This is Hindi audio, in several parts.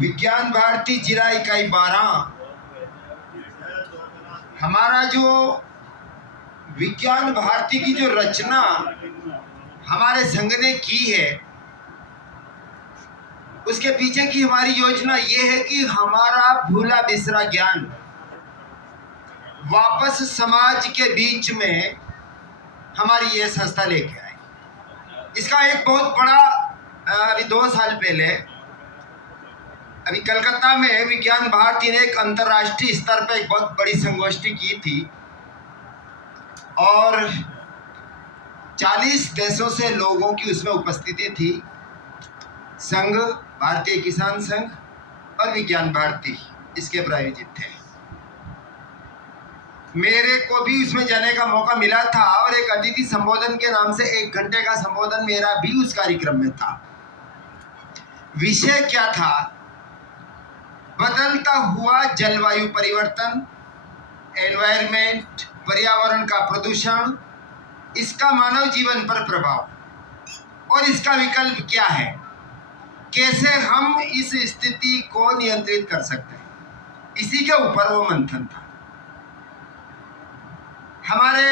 विज्ञान भारती जिला इकाई 12 हमारा जो विज्ञान भारती की जो रचना हमारे संघ ने की है, उसके पीछे की हमारी योजना ये है कि हमारा भूला बिसरा ज्ञान वापस समाज के बीच में हमारी ये संस्था लेके आई। इसका एक बहुत बड़ा अभी 2 साल पहले अभी कलकत्ता में विज्ञान भारती ने एक अंतर्राष्ट्रीय स्तर पर एक बहुत बड़ी संगोष्ठी की थी और 40 देशों से लोगों की उसमें उपस्थिति थी। संघ, भारतीय किसान संघ और विज्ञान भारती इसके प्रायोजित थे। मेरे को भी उसमें जाने का मौका मिला था और एक अतिथि संबोधन के नाम से 1 घंटे का संबोधन मेरा भी उस कार्यक्रम में था। विषय क्या था? बदलता हुआ जलवायु परिवर्तन, एनवायरमेंट, पर्यावरण का प्रदूषण, इसका मानव जीवन पर प्रभाव और इसका विकल्प क्या है, कैसे हम इस स्थिति को नियंत्रित कर सकते हैं, इसी के ऊपर वो मंथन था। हमारे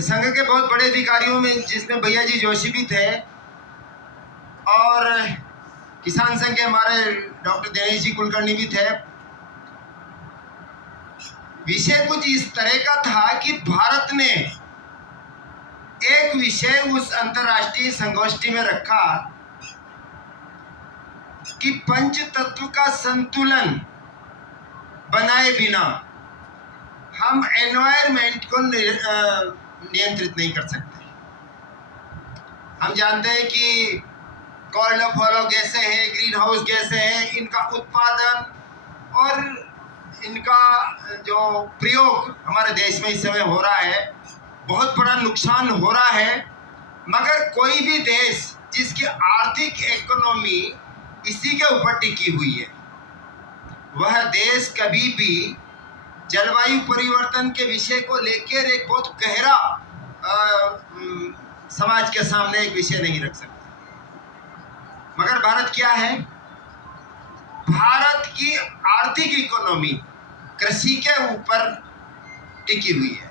संघ के बहुत बड़े अधिकारियों में जिसमें भैया जी जोशी भी थे और किसान संघ के हमारे डॉक्टर दिनेश जी कुलकर्णी भी थे। विषय कुछ इस तरह का था कि भारत ने एक विषय उस अंतर्राष्ट्रीय संगोष्ठी में रखा कि पंच तत्व का संतुलन बनाए बिना हम एनवायरमेंट को नियंत्रित नहीं कर सकते। हम जानते हैं कि कोल्ड फ्लो गैसें हैं, ग्रीन हाउस गैसें हैं, इनका उत्पादन और इनका जो प्रयोग हमारे देश में इस समय हो रहा है, बहुत बड़ा नुकसान हो रहा है। मगर कोई भी देश जिसकी आर्थिक इकोनॉमी इसी के ऊपर टिकी हुई है, वह देश कभी भी जलवायु परिवर्तन के विषय को लेकर एक बहुत गहरा समाज के सामने एक विषय नहीं रख सकता। मगर भारत क्या है? भारत की आर्थिक इकोनॉमी कृषि के ऊपर टिकी हुई है।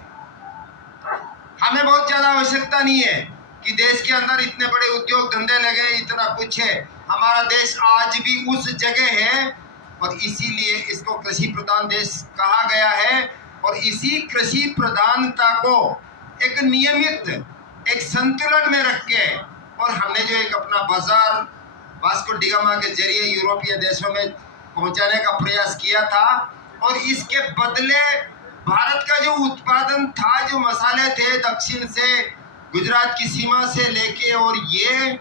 हमें बहुत ज़्यादा आवश्यकता नहीं है कि देश के अंदर इतने बड़े उद्योग धंधे लगे, इतना कुछ है। हमारा देश आज भी उस जगह है और इसीलिए इसको कृषि प्रधान देश कहा गया है। और इसी कृषि प्रधानता को एक नियमित, एक संतुलन में रख के और हमने जो एक अपना बाजार वास्को डी गामा के जरिए यूरोपीय देशों में पहुंचाने का प्रयास किया था और इसके बदले भारत का जो उत्पादन था, जो मसाले थे दक्षिण से गुजरात की सीमा से लेके, और ये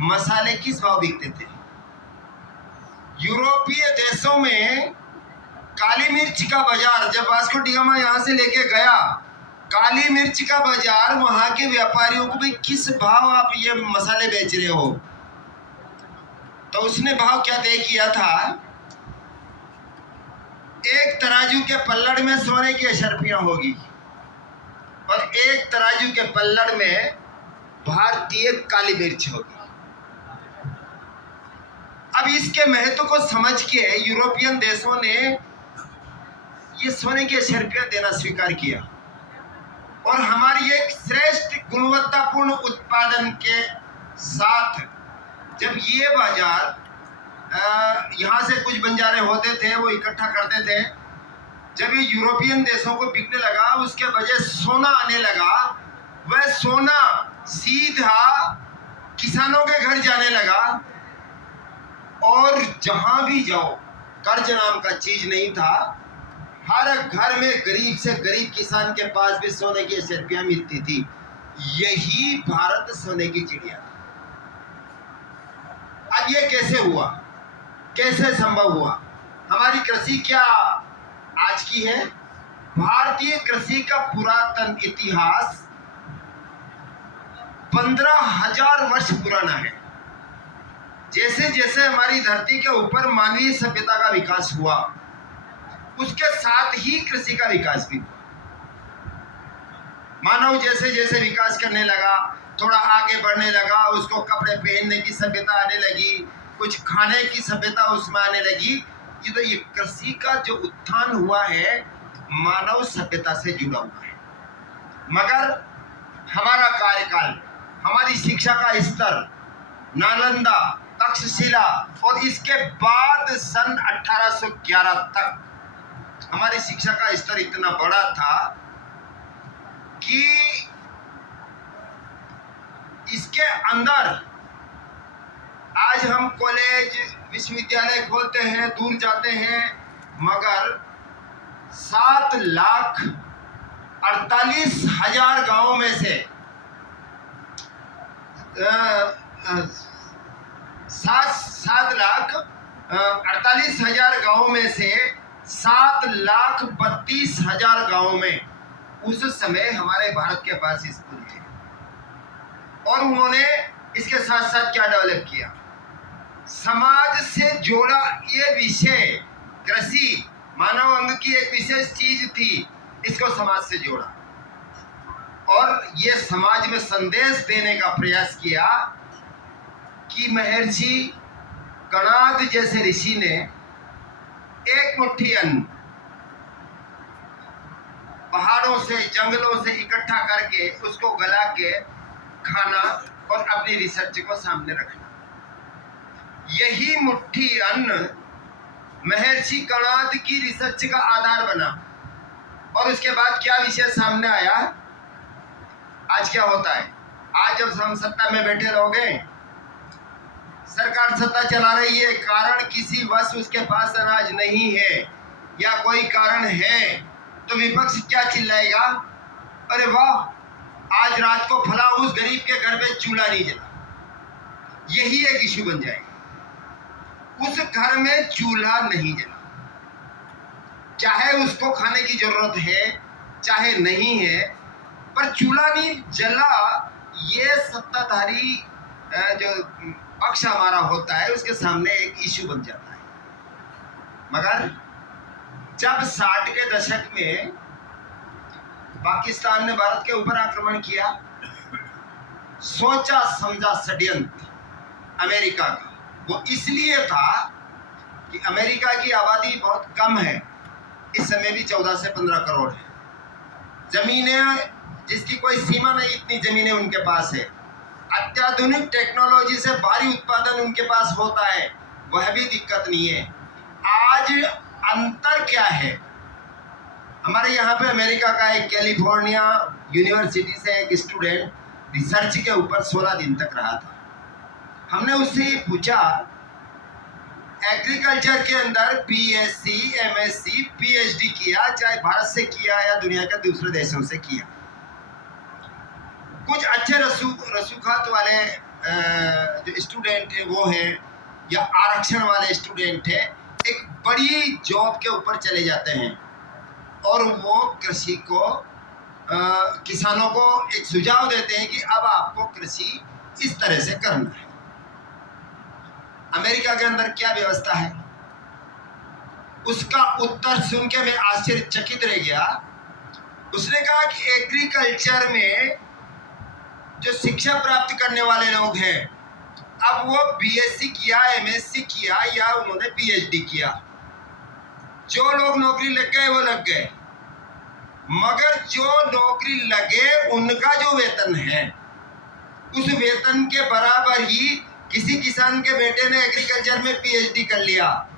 मसाले किस भाव बिकते थे? यूरोपीय देशों में काली मिर्च का बाजार, जब वास्को डी गामा यहाँ से लेके गया, काली मिर्च का बाजार वहाँ के व्यापारियों को, भाई किस भाव आप ये मसाले बेच रहे हो? तो उसने भाव क्या तय किया था? एक तराजू के पल्लड़ में सोने की अशर्फियां होगी और एक तराजू के पल्लड़ में भारतीय काली मिर्च होगी। अब इसके महत्व को समझ के यूरोपियन देशों ने ये सोने की अशर्फियां देना स्वीकार किया और हमारी एक श्रेष्ठ गुणवत्तापूर्ण उत्पादन के साथ जब ये बाजार यहाँ से कुछ बंजारे होते थे, वो इकट्ठा करते थे, जब ये यूरोपियन देशों को बिकने लगा, उसके बजाय सोना आने लगा, वह सोना सीधा किसानों के घर जाने लगा और जहाँ भी जाओ कर्ज नाम का चीज नहीं था। हर घर में गरीब से गरीब किसान के पास भी सोने की अशर्फियां मिलती थी। यही भारत सोने की चिड़िया। अब ये कैसे हुआ, कैसे संभव हुआ? हमारी कृषि क्या आज की है? भारतीय कृषि का पुरातन इतिहास 15,000 वर्ष पुराना है। जैसे जैसे हमारी धरती के ऊपर मानवीय सभ्यता का विकास हुआ, उसके साथ ही कृषि का विकास भी हुआ। मानव जैसे जैसे विकास करने लगा, थोड़ा आगे बढ़ने लगा, उसको कपड़े पहनने की सभ्यता आने लगी, कुछ खाने की सभ्यता उसमें आने लगी। ये कृषि का जो उत्थान हुआ है मानव सभ्यता से जुड़ा हुआ है। मगर हमारा कार्यकाल, हमारी शिक्षा का स्तर, नालंदा, तक्षशिला और इसके बाद सन 1811 तक हमारी शिक्षा का स्तर इतना बड़ा था कि इसके अंदर आज हम कॉलेज विश्वविद्यालय खोलते हैं, दूर जाते हैं, मगर 7,48,000 गांवों में से 7,48,000 गांवों में से 7,32,000 गांवों में उस समय हमारे भारत के पास स्कूल थे। और उन्होंने इसके साथ साथ क्या डेवलप किया, समाज से जोड़ा ये विषय, कृषि मानव अंग की एक विशेष चीज थी, इसको समाज से जोड़ा और ये समाज में संदेश देने का प्रयास किया कि महर्षि कणाद जैसे ऋषि ने एक मुट्ठी अन्न पहाड़ों से, जंगलों से इकट्ठा करके उसको गला के खाना और अपनी रिसर्च को सामने रखना। यही मुट्ठी अन्न महर्षि कणाद की रिसर्च का आधार बना। और उसके बाद क्या विषय सामने आया, आज क्या होता है, आज जब हम सत्ता में बैठे रहोगे, सरकार सत्ता चला रही है, कारण किसी वश उसके पास अनाज नहीं है या कोई कारण है, तो विपक्ष क्या चिल्लाएगा, अरे वाह आज रात को फला उस गरीब के घर पे चूल्हा नहीं जला। यही एक इश्यू बन जाएगा, उस घर में चूल्हा नहीं जला, चाहे उसको खाने की जरूरत है चाहे नहीं है, पर चूल्हा नहीं जला, ये सत्ताधारी जो पक्ष हमारा होता है उसके सामने एक इश्यू बन जाता है। मगर जब 60 के दशक में पाकिस्तान ने भारत के ऊपर आक्रमण किया, सोचा समझा षड्यंत्र अमेरिका का, वो इसलिए था कि अमेरिका की आबादी बहुत कम है, इस समय भी 14 से 15 करोड़ है, जमीनें जिसकी कोई सीमा नहीं, इतनी जमीनें उनके पास है, अत्याधुनिक टेक्नोलॉजी से भारी उत्पादन उनके पास होता है, वह भी दिक्कत नहीं है। आज अंतर क्या है, हमारे यहाँ पे अमेरिका का एक कैलिफोर्निया यूनिवर्सिटी से एक स्टूडेंट रिसर्च के ऊपर 16 दिन तक रहा था। हमने उससे पूछा, एग्रीकल्चर के अंदर बीएससी, एमएससी, पीएचडी किया, चाहे भारत से किया या दुनिया के दूसरे देशों से किया, कुछ अच्छे रसूखात वाले जो स्टूडेंट है वो है, या आरक्षण वाले स्टूडेंट है, एक बड़ी जॉब के ऊपर चले जाते हैं और वो कृषि को किसानों को एक सुझाव देते हैं कि अब आपको कृषि इस तरह से करना है। अमेरिका के अंदर क्या व्यवस्था है, उसका उत्तर सुन के मैं आश्चर्यचकित रह गया। उसने कहा कि एग्रीकल्चर में जो शिक्षा प्राप्त करने वाले लोग हैं, अब वो बीएससी किया, एमएससी किया या उन्होंने पीएचडी किया, जो लोग नौकरी लग गए वो लग गए, मगर जो नौकरी लगे उनका जो वेतन है उस वेतन के बराबर ही किसी किसान के बेटे ने एग्रीकल्चर में पीएचडी कर लिया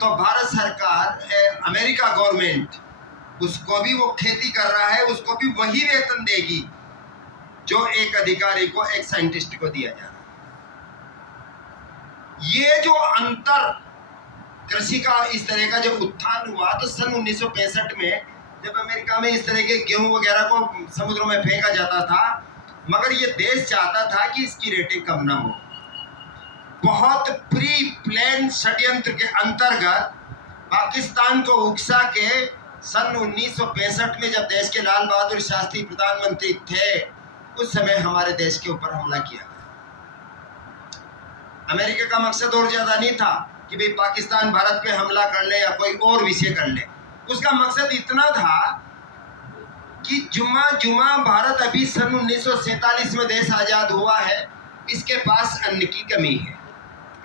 तो भारत सरकार, अमेरिका गवर्नमेंट, उसको भी वो खेती कर रहा है, उसको भी वही वेतन देगी जो एक अधिकारी को, एक साइंटिस्ट को दिया जा रहा है। ये जो अंतर कृषि का इस तरह का जो उत्थान हुआ, तो सन 1965 में जब अमेरिका में इस तरह के गेहूं वगैरह को समुद्रों में फेंका जाता था, मगर ये देश चाहता था कि इसकी रेटिंग कम ना हो। बहुत प्री प्लान षड्यंत्र के अंतर्गत पाकिस्तान को उकसा के सन 1965 में जब देश के लाल बहादुर शास्त्री प्रधानमंत्री थे, उस समय हमारे देश के ऊपर हमला किया। अमेरिका का मकसद और ज्यादा नहीं था कि भाई पाकिस्तान भारत पे हमला कर ले या कोई और विषय कर ले। उसका मकसद इतना था कि जुमा जुमा भारत अभी सन 1947 में देश आज़ाद हुआ है, इसके पास अन्न की कमी है।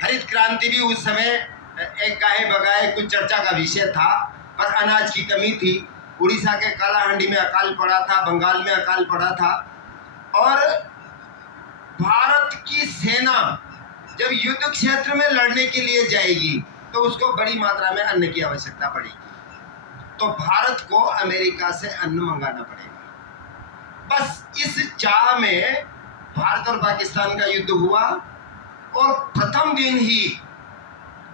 हरित क्रांति भी उस समय एक गाहे बगाए कुछ चर्चा का विषय था, पर अनाज की कमी थी। उड़ीसा के कालाहांडी में अकाल पड़ा था, बंगाल में अकाल पड़ा था। और भारत की सेना जब युद्ध क्षेत्र में लड़ने के लिए जाएगी तो उसको बड़ी मात्रा में अन्न की आवश्यकता पड़ेगी, तो भारत को अमेरिका से अन्न मंगाना पड़ेगा। बस इस चाह में भारत और पाकिस्तान का युद्ध हुआ और प्रथम दिन ही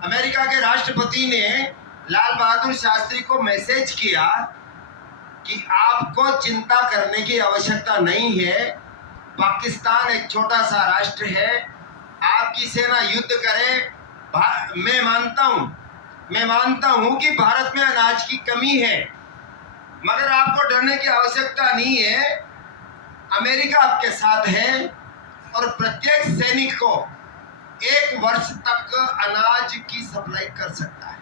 अमेरिका के राष्ट्रपति ने लाल बहादुर शास्त्री को मैसेज किया कि आपको चिंता करने की आवश्यकता नहीं है, पाकिस्तान एक छोटा सा राष्ट्र है, आपकी सेना युद्ध करे। मैं मानता हूं कि भारत में अनाज की कमी है, मगर आपको डरने की आवश्यकता नहीं है। अमेरिका आपके साथ है और प्रत्येक सैनिक को 1 वर्ष तक अनाज की सप्लाई कर सकता है।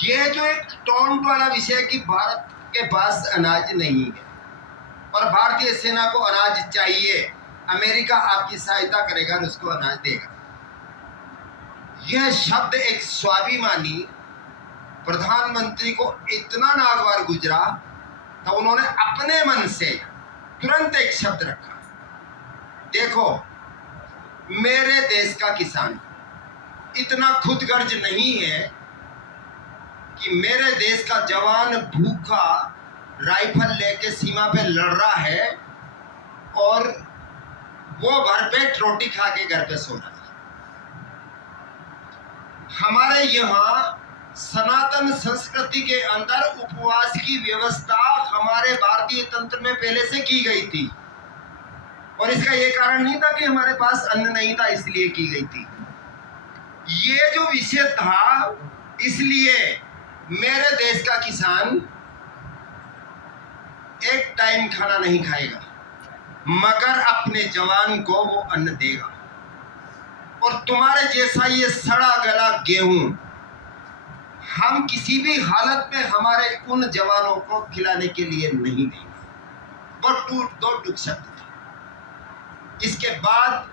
यह जो एक टोंट वाला विषय कि भारत के पास अनाज नहीं है और भारतीय सेना को अनाज चाहिए, अमेरिका आपकी सहायता करेगा और उसको अनाज देगा, यह शब्द एक स्वाभिमानी प्रधानमंत्री को इतना नागवार गुजरा तो उन्होंने अपने मन से तुरंत एक शब्द रखा, देखो मेरे देश का किसान इतना खुदगर्ज नहीं है कि मेरे देश का जवान भूखा राइफल लेके सीमा पे लड़ रहा है और वो भरपेट रोटी खा के घर पे सो रहा है। हमारे यहाँ सनातन संस्कृति के अंदर उपवास की व्यवस्था हमारे भारतीय तंत्र में पहले से की गई थी और इसका ये कारण नहीं था कि हमारे पास अन्न नहीं था इसलिए की गई थी। ये जो विषय था, इसलिए मेरे देश का किसान एक टाइम खाना नहीं खाएगा मगर अपने जवान को वो अन्न देगा, और तुम्हारे जैसा ये सड़ा गला गेहूं हम किसी भी हालत में हमारे उन जवानों को खिलाने के लिए नहीं देंगे। वो दो टूक शब्द थे। इसके बाद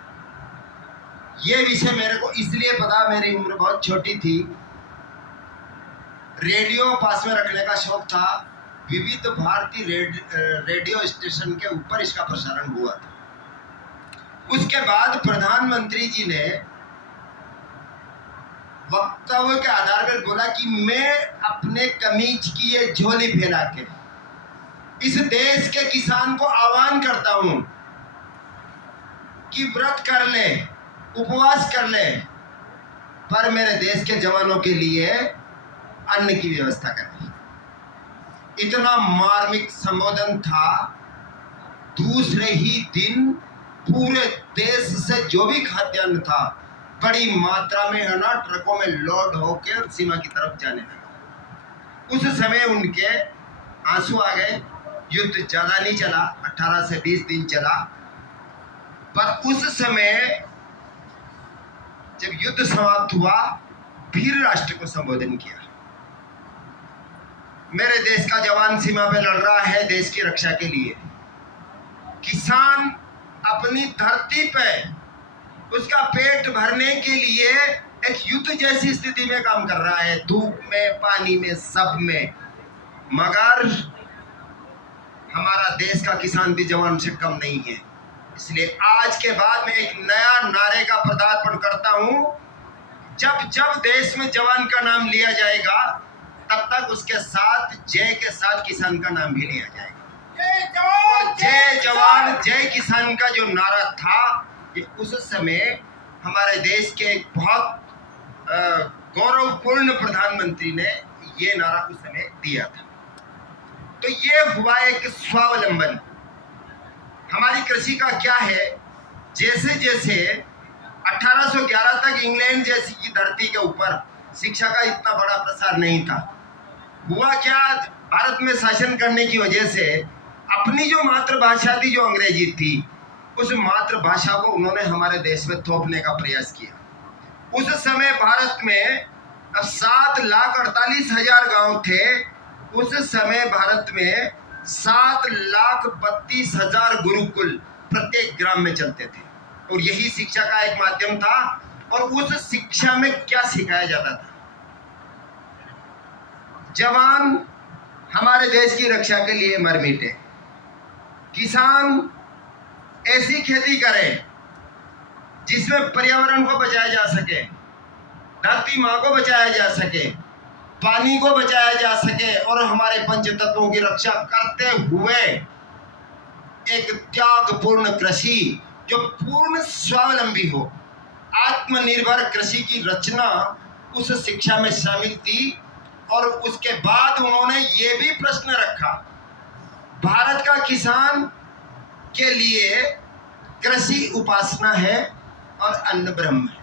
ये विषय मेरे को इसलिए पता, मेरी उम्र बहुत छोटी थी, रेडियो पास में रखने का शौक था, विविध भारती रेडियो स्टेशन के ऊपर इसका प्रसारण हुआ था। उसके बाद प्रधानमंत्री जी ने वक्तव्य के आधार पर बोला कि मैं अपने कमीज की ये झोली फैला के इस देश के किसान को आह्वान करता हूं कि व्रत कर ले, उपवास कर ले, पर मेरे देश के जवानों के लिए अन्न की व्यवस्था करें। इतना मार्मिक संबोधन था। दूसरे ही दिन पूरे देश से जो भी खाद्यान्न था बड़ी मात्रा में है ना ट्रकों में लोड होकर सीमा की तरफ जाने लगा। उस समय उनके आंसू आ गए। युद्ध ज्यादा नहीं चला, 18 से 20 दिन चला, पर उस समय जब युद्ध समाप्त हुआ वीर राष्ट्र को संबोधन किया। मेरे देश का जवान सीमा पे लड़ रहा है देश की रक्षा के लिए। किसान अपनी धरती पे उसका पेट भरने के लिए एक युद्ध जैसी स्थिति में काम कर रहा है, धूप में, पानी में, सब में, मगर हमारा देश का किसान भी जवान से कम नहीं है। इसलिए आज के बाद मैं एक नया नारे का पदार्पण करता हूं, जब जब देश में जवान का नाम लिया जाएगा तब तक उसके साथ जय के साथ किसान का नाम भी लिया जाएगा। जय जवान जय किसान का जो नारा था, ये उस समय हमारे देश के एक बहुत गौरवपूर्ण प्रधानमंत्री ने ये नारा उस समय दिया था। तो ये हुआ एक स्वावलंबन। हमारी कृषि का क्या है, जैसे जैसे 1811 तक इंग्लैंड जैसी की धरती के ऊपर शिक्षा का इतना बड़ा प्रसार नहीं था। हुआ क्या, भारत में शासन करने की वजह से अपनी जो मातृभाषा थी, जो अंग्रेजी थी, उस मातृभाषा को उन्होंने हमारे देश में थोपने का प्रयास किया। उस समय भारत में 7,48,000 गांव थे। उस समय भारत में 7,32,000 गुरुकुल प्रत्येक ग्राम में चलते थे और यही शिक्षा का एक माध्यम था। और उस शिक्षा में क्या सिखाया जाता था? जवान हमारे देश की रक्षा के लिए मर मिटे, किसान ऐसी खेती करे जिसमें पर्यावरण को बचाया जा सके, धरती माँ को बचाया जा सके, पानी को बचाया जा सके और हमारे पंच तत्वों की रक्षा करते हुए एक त्यागपूर्ण कृषि जो पूर्ण स्वावलंबी हो, आत्मनिर्भर कृषि की रचना उस शिक्षा में शामिल थी। और उसके बाद उन्होंने ये भी प्रश्न रखा, भारत का किसान के लिए कृषि उपासना है और अन्न ब्रह्म है।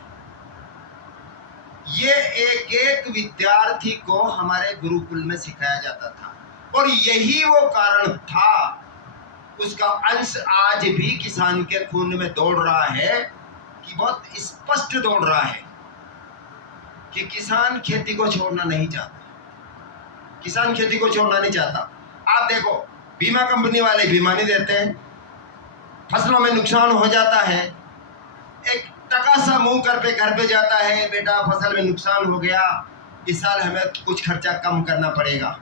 ये एक एक विद्यार्थी को हमारे गुरुकुल में सिखाया जाता था और यही वो कारण था, उसका अंश आज भी किसान के खून में दौड़ रहा है कि बहुत स्पष्ट दौड़ रहा है कि किसान खेती को छोड़ना नहीं चाहता, किसान खेती को छोड़ना नहीं चाहता। आप देखो, बीमा कंपनी वाले बीमा नहीं देते हैं, फसलों में नुकसान हो जाता है, एक टका सा मुंह घर पे जाता है, बेटा फसल में नुकसान हो गया, इस साल हमें कुछ खर्चा कम करना पड़ेगा।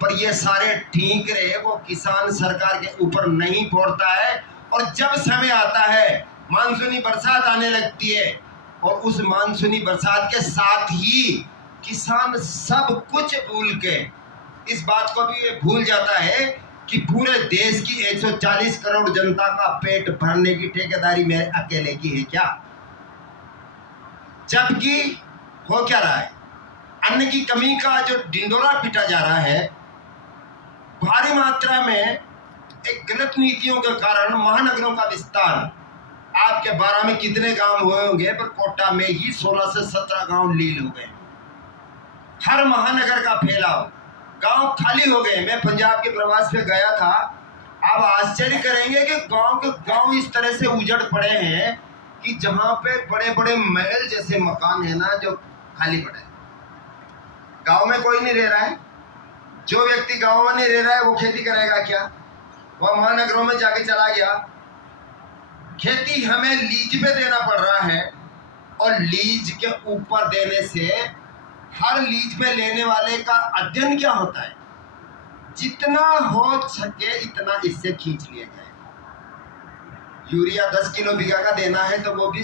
पर ये सारे ठीक रहे वो किसान सरकार के ऊपर नहीं फोड़ता है। और जब समय आता है, मानसूनी बरसात आने लगती है और उस मानसूनी बरसात के साथ ही किसान सब कुछ भूल के इस बात को भी ये भूल जाता है कि पूरे देश की 140 करोड़ जनता का पेट भरने की ठेकेदारी मेरे अकेले की है क्या? जबकि हो क्या रहा है, अन्न की कमी का जो ढिंडोरा पीटा जा रहा है, भारी मात्रा में एक गलत नीतियों के कारण महानगरों का विस्तार। आपके 12 में कितने गांव हुए होंगे, पर कोटा में ही 16 से 17 गांव लील हो गए। हर महानगर का फैलाव, गांव खाली हो गए। मैं पंजाब के प्रवास पे गया था, आप आश्चर्य करेंगे कि गांव के गांव इस तरह से उजड़ पड़े हैं कि जहां पे बड़े बड़े महल जैसे मकान है ना, जो खाली पड़े। गांव में कोई नहीं रह रहा है। जो व्यक्ति गांव में नहीं रह रहा है वो खेती करेगा क्या? वह महानगरों में जाके चला गया। खेती हमें लीज पे देना पड़ रहा है और लीज के ऊपर देने से हर लीज पे लेने वाले का अध्ययन क्या होता है, जितना हो सके इतना इससे खींच लिया जाए। यूरिया 10 किलो बीघा का देना है तो वो भी